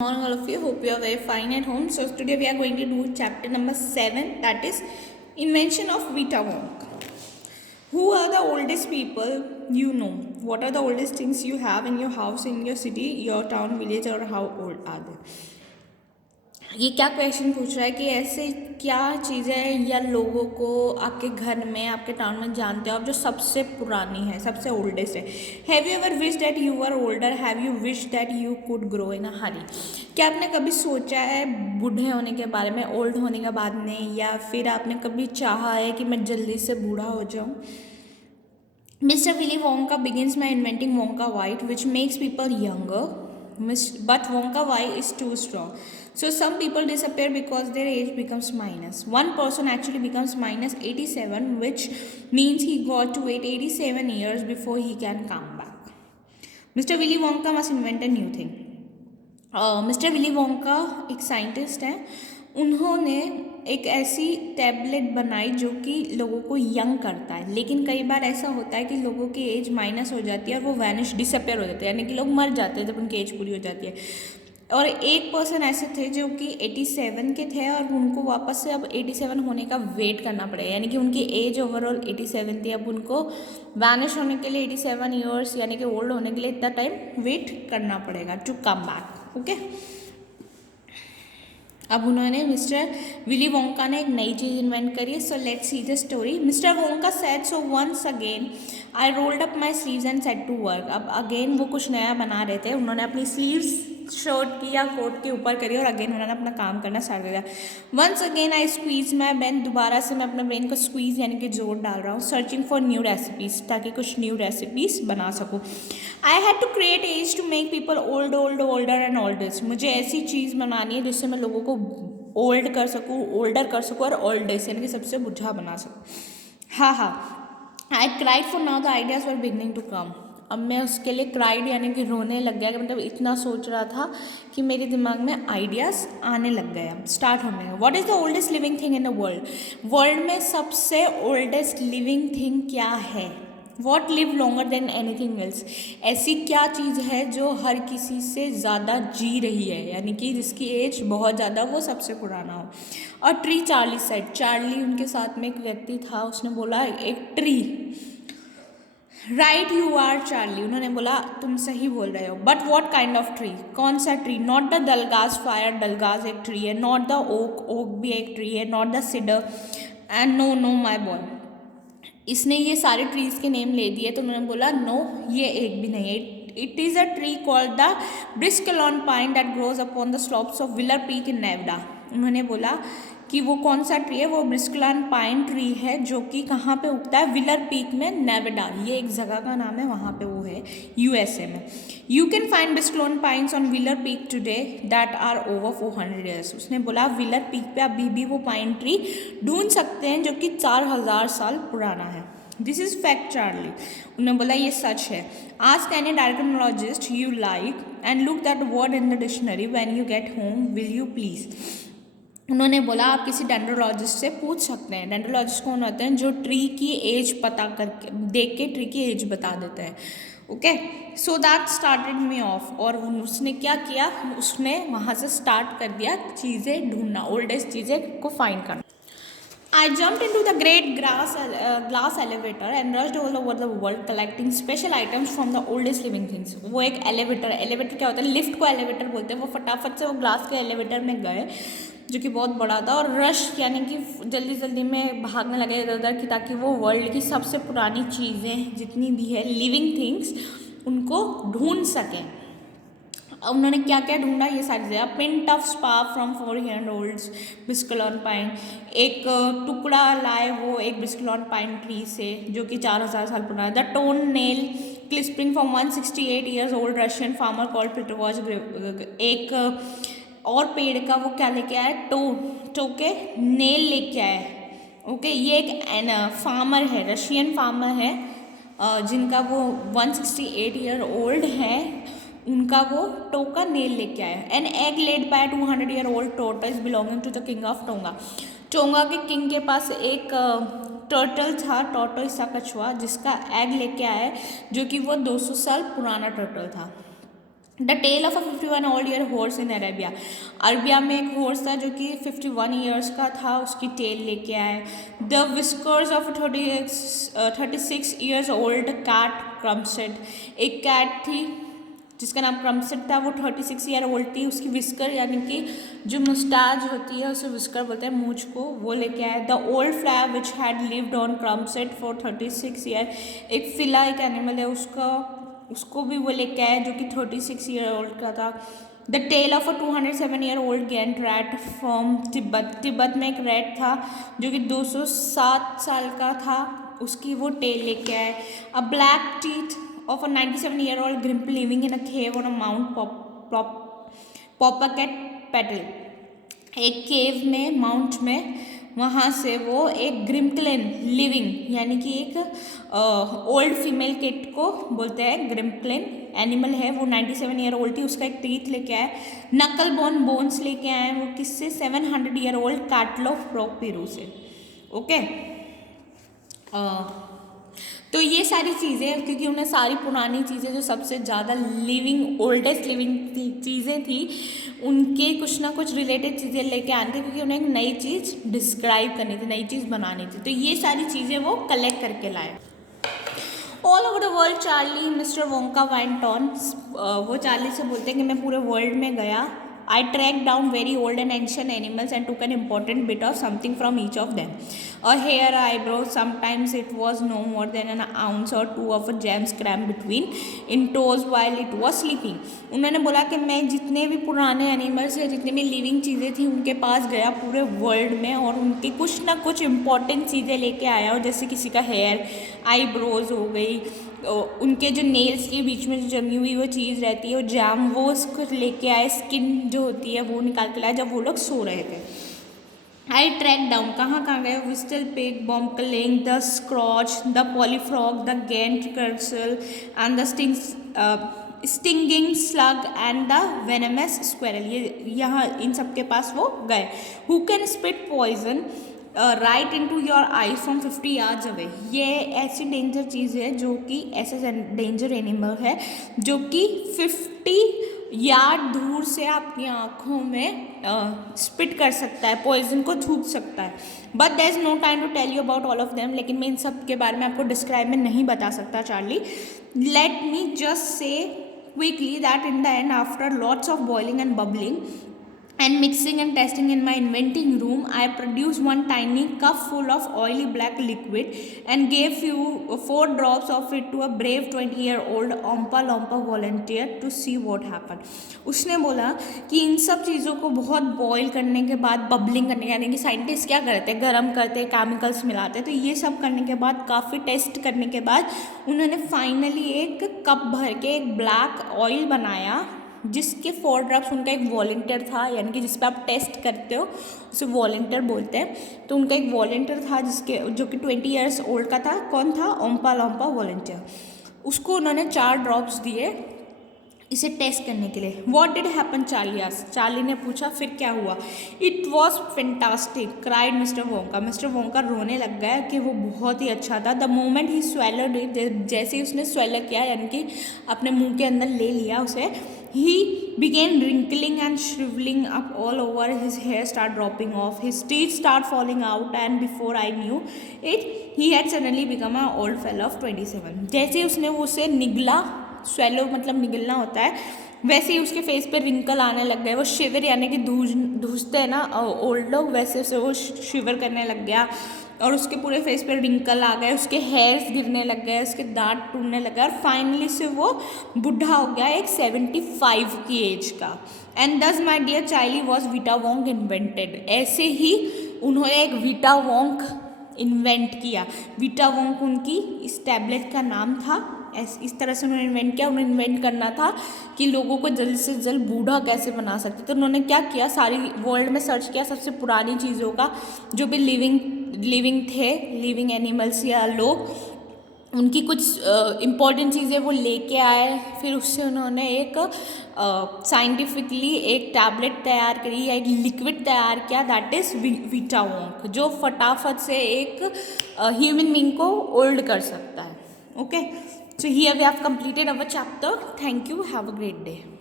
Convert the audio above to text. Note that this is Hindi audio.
Morning all of you, hope you are very fine at home. So today we are going to do chapter number 7, that is invention of Vita Wonk. Who are the oldest people you know? What are the oldest things you have in your house, in your city, your town, village, or how old are they? ये क्या क्वेश्चन पूछ रहा है कि ऐसे क्या चीज़ें या लोगों को आपके घर में, आपके टाउन में जानते हो आप जो सबसे पुरानी है, सबसे ओल्डेस्ट है. Have you ever wish that you are older? Have you wish that you could grow in a hurry? क्या आपने कभी सोचा है बूढ़े होने के बारे में, ओल्ड होने के बाद में, या फिर आपने कभी चाहा है कि मैं जल्दी से बूढ़ा हो जाऊँ? Mr. Willy Wonka begins by inventing Wonka White, which makes people younger, but Wonka White is too strong. So some people disappear because their age becomes minus. One person actually becomes minus 87, which means he got to wait 87 years before he can come back. Mr. Willy Wonka must invent a new thing. Mister Willy Wonka एक साइंटिस्ट हैं. उन्होंने एक ऐसी टैबलेट बनाई जो कि लोगों को यंग करता है, लेकिन कई बार ऐसा होता है कि लोगों की एज माइनस हो जाती है और वो वैनिश डिसअपेयर हो जाते हैं, यानी कि लोग मर जाते हैं जब उनकी एज पूरी हो जाती है. और एक पर्सन ऐसे थे जो कि 87 के थे और उनको वापस से अब 87 होने का वेट करना पड़ेगा, यानी कि उनकी एज ओवरऑल 87 थी. अब उनको वैनिश होने के लिए 87 ईयर्स यानी कि ओल्ड होने के लिए इतना टाइम वेट करना पड़ेगा टू कम बैक. ओके, अब उन्होंने मिस्टर विली वोंका ने एक नई चीज़ इन्वेंट करी है. So let's see the story. Mister Wonka said so once again I rolled up my sleeves and set to work. अब अगेन वो कुछ नया बना रहे थे. उन्होंने अपनी स्लीव्स शर्ट की या कोट के ऊपर करी और अगेन उन्होंने अपना काम करना स्टार्ट कर दिया. Once again I squeeze my brain. दोबारा से मैं अपने ब्रेन को स्क्वीज यानी कि जोर डाल रहा हूँ. सर्चिंग फॉर न्यू रेसिपीज, ताकि कुछ न्यू रेसिपीज बना सकूँ. I had to create as to make people older and oldest. मुझे ऐसी चीज़ बनानी है जिससे मैं लोगों को ओल्ड कर सकूँ, ओल्डर कर सकूँ और ओल्डेस्ट यानी कि सबसे बुढ़ा बना सकूँ. I cried for now the ideas were beginning to come. अब मैं उसके लिए क्राइड यानी कि रोने लग गया, कि मतलब इतना सोच रहा था कि मेरे दिमाग में आइडियाज़ आने लग गए, स्टार्ट होने लगे. What is the oldest living thing in the world? World में सबसे ओल्डेस्ट लिविंग थिंग क्या है? What live longer than anything else? ऐसी क्या चीज़ है जो हर किसी से ज़्यादा जी रही है, यानी कि जिसकी एज बहुत ज़्यादा, वो सबसे पुराना हो. और ट्री चार्ली सेड. चार्ली उनके साथ में एक व्यक्ति था, उसने बोला एक tree. Right you are Charlie. उन्होंने बोला तुम सही बोल रहे हो. But what kind of tree? कौन सा tree? Not the Douglas fir, Douglas एक ट्री है. नॉट द ओक, ओक भी एक ट्री है. Not the cider and know my boy. इसने ये सारे ट्रीज़ के नेम ले दिए, तो उन्होंने बोला नो, ये एक भी नहीं है. It is a tree called the bristlecone pine that grows upon the slopes of Wheeler Peak in Nevada. उन्होंने बोला कि वो कौन सा ट्री है? वो ब्रिस्केलॉन पाइन ट्री है जो कि कहाँ पे उगता है? विलर पीक में, नेवाडा. ये एक जगह का नाम है, वहाँ पे वो है यूएसए में. You can find bristlecone pines on Wheeler Peak today that are over 400 years. उसने बोला विलर पीक पे अभी भी वो पाइन ट्री ढूंढ सकते हैं जो कि 4000 साल पुराना है. This is fact Charlie. उन्होंने बोला ये सच है. Ask any dendrologist you like and look that word in the dictionary when you get home, will you please. उन्होंने बोला आप किसी डेंड्रोलॉजिस्ट से पूछ सकते हैं. डेंड्रोलॉजिस्ट कौन होते हैं? जो ट्री की एज पता करके, देख के ट्री की एज बता देते हैं. Okay, so that started me of. और उसने क्या किया? उसने वहाँ से स्टार्ट कर दिया चीज़ें ढूंढना, ओल्डेस्ट चीज़ें को फाइंड करना. I jumped into the great glass elevator and rushed all over the world collecting special items from the oldest living things. वो एक एलिवेटर क्या होता है? लिफ्ट को एलिवेटर बोलते हैं. वो फटाफट से वो ग्लास के एलिवेटर में गए जो कि बहुत बड़ा था, और रश यानी कि जल्दी जल्दी में भागने लगे इधर उधर, कि ताकि वो वर्ल्ड की सबसे पुरानी चीज़ें जितनी भी है, लिविंग थिंग्स, उनको ढूंढ सकें. उन्होंने क्या क्या ढूंढा? ये सारी चीज़ें. Pint of sap from 400 old bristlecone pine. एक टुकड़ा लाए वो एक ब्रिस्केलॉन पाइन ट्री से जो कि 4000 साल पुराना. The toenail clippings from 168 years old Russian farmer called Peter was. एक और पेड़ का वो क्या लेके आया? टो के नेल लेके आया. ओके, ये एक फार्मर है, रशियन फार्मर है, जिनका वो 168 ईयर ओल्ड है, उनका वो टोका नेल लेके आया. An egg laid by 200 year old tortoise belonging to the king of Tonga. Tonga के किंग के पास एक टर्टल था, टॉर्टोइस सा कछुआ, जिसका एग लेके आया, जो कि वो 200 साल पुराना टर्टल था. The tale of a 51-old-year horse in Arabia, Arabia में एक हॉर्स था जो कि 51 ईयर्स का था, उसकी टेल लेके आए। The whiskers of 36 years old cat Crumpets, एक कैट थी जिसका नाम क्रम्सेट था, वो 36 ईयर ओल्ड थी, उसकी विस्कर यानी कि जो मुस्टाज होती है उसे विस्कर बोलते हैं, मूछ को, वो लेके आए। The old flea which had lived on Crumpets for 36 year, एक फिला एक एनिमल है उसको भी वो लेके आए जो कि 36 ईयर ओल्ड का था। The tale of a 207 year old giant rat from Tibet, Tibet में एक रैट था जो कि 207 साल का था, उसकी वो टेल लेके आए। अ black teeth of a 97 year old grimp living in a cave on a mount Popocatépetl petal, एक केव में माउंट में, वहाँ से वो एक ग्रिम्पलिन लिविंग यानी कि एक ओल्ड फीमेल किट को बोलते हैं ग्रिम्पलिन एनिमल है, वो 97 ईयर ओल्ड थी, उसका एक टीथ लेके आए। नकल बोन्स लेके आए, वो किससे, 700 ईयर ओल्ड काटलो फ्रॉक पेरू से। ओके, तो ये सारी चीज़ें, क्योंकि उन्हें सारी पुरानी चीज़ें जो सबसे ज़्यादा लिविंग ओल्डेस्ट लिविंग चीज़ें थी उनके कुछ ना कुछ रिलेटेड चीज़ें लेके आने थे, क्योंकि उन्हें एक नई चीज़ डिस्क्राइब करनी थी, नई चीज़ बनानी थी, तो ये सारी चीज़ें वो कलेक्ट करके लाए। All over the world Charlie mister Wonka went on, वो चार्ली से बोलते हैं कि मैं पूरे वर्ल्ड में गया। I tracked down very old and ancient animals and took an important bit of something from each of them. A hair, eyebrow, sometimes it was no more than an ounce or two of a gems crammed between in toes while it was sleeping. उन्होंने बोला कि मैं जितने भी पुराने एनिमल्स या जितनी भी लिविंग चीज़ें थी उनके पास गया पूरे वर्ल्ड में और उनकी कुछ ना कुछ इम्पॉर्टेंट चीज़ें लेके आया, और जैसे किसी का हेयर, आईब्रोज हो गई, उनके जो नेल्स के बीच में जो जमी हुई वो चीज़ रहती है वो जैम, वो उसको लेके आए, स्किन जो होती है वो निकाल के लाए जब वो लोग सो रहे थे। आई ट्रैक डाउन, कहाँ गए, whistle pig, bumblepuppy, the scrotch, the polyfrog, the giant curlicue and the stinging slug and the venomous squirrel, ये यहाँ इन सब के पास वो गए। Who can spit poison right into your eye from 50 yards away, ये ऐसी डेंजर चीज़ है जो कि ऐसा डेंजर एनिमल है जो कि 50 यार्ड दूर से आपकी आँखों में स्पिट कर सकता है, पॉइजन को थूक सकता है। But there is no time to tell you about all of them, लेकिन मैं इन सब के बारे में आपको डिस्क्राइब में नहीं बता सकता Charlie. Let me just say quickly that in the end after lots of boiling and bubbling and mixing and testing in my inventing room, I produced one tiny cup full of oily black liquid and gave 4 drops of it to a brave 20-year-old Oompa Loompa volunteer to see what happened. उसने बोला कि इन सब चीज़ों को बहुत बॉयल करने के बाद, बबलिंग करने, यानी कि साइंटिस्ट क्या करते हैं, गर्म करते हैं, केमिकल्स मिलाते हैं, तो ये सब करने के बाद, काफ़ी टेस्ट करने के बाद उन्होंने फाइनली एक कप भर के एक ब्लैक ऑयल बनाया जिसके 4 ड्रॉप्स, उनका एक वॉलंटियर था, यानी कि जिस पे आप टेस्ट करते हो उसे वॉलंटियर बोलते हैं, तो उनका एक वॉलंटियर था जो कि 20 ईयर्स ओल्ड का था। कौन था? ओम्पा लोम्पा वॉलंटियर। उसको उन्होंने 4 ड्रॉप्स दिए इसे टेस्ट करने के लिए। What did happen Charlie asked, Charlie ने पूछा फिर क्या हुआ। It was fantastic cried mister Wonka, mister Wonka रोने लग गया कि वो बहुत ही अच्छा था। द मोमेंट ही स्वेलर्ड इट, जैसे ही उसने स्वेलर किया यानी कि अपने मुंह के अंदर ले लिया उसे, he began wrinkling and shriveling up all over, his hair started dropping off, his teeth started falling out, and before I knew it he had suddenly become an old fellow of 27. जैसे उसने उसे निगला, स्वेलो मतलब निगलना होता है, वैसे ही उसके फेस पे रिंकल आने लग गए, वो शिवर यानी कि धूसते हैं ना ओल्ड लोग, वैसे से वो शिवर करने लग गया और उसके पूरे फेस पे रिंकल आ गए, उसके हेयर्स गिरने लग गए, उसके दांत टूटने लगे और फाइनली से वो बुढ़ा हो गया एक 75 की एज का। And thus my dear Charlie was Vita Wonk invented, ऐसे ही उन्होंने एक वीटा वोंग इन्वेंट किया। वीटा वोंग उनकी इस टैबलेट का नाम था, इस तरह से उन्होंने इन्वेंट किया। उन्हें इन्वेंट करना था कि लोगों को जल्द से जल्द बूढ़ा कैसे बना सकते, तो उन्होंने क्या किया, सारी वर्ल्ड में सर्च किया सबसे पुरानी चीज़ों का, जो भी लिविंग थे, लिविंग एनिमल्स या लोग, उनकी कुछ इम्पॉर्टेंट चीज़ें वो लेके आए, फिर उससे उन्होंने एक साइंटिफिकली एक टैबलेट तैयार करी या एक लिक्विड तैयार किया, दैट इज़ वीटा वोंग, जो फटाफट से एक ह्यूमन बीइंग को ओल्ड कर सकता है। Okay, so here we have completed our chapter. Thank you. Have a great day.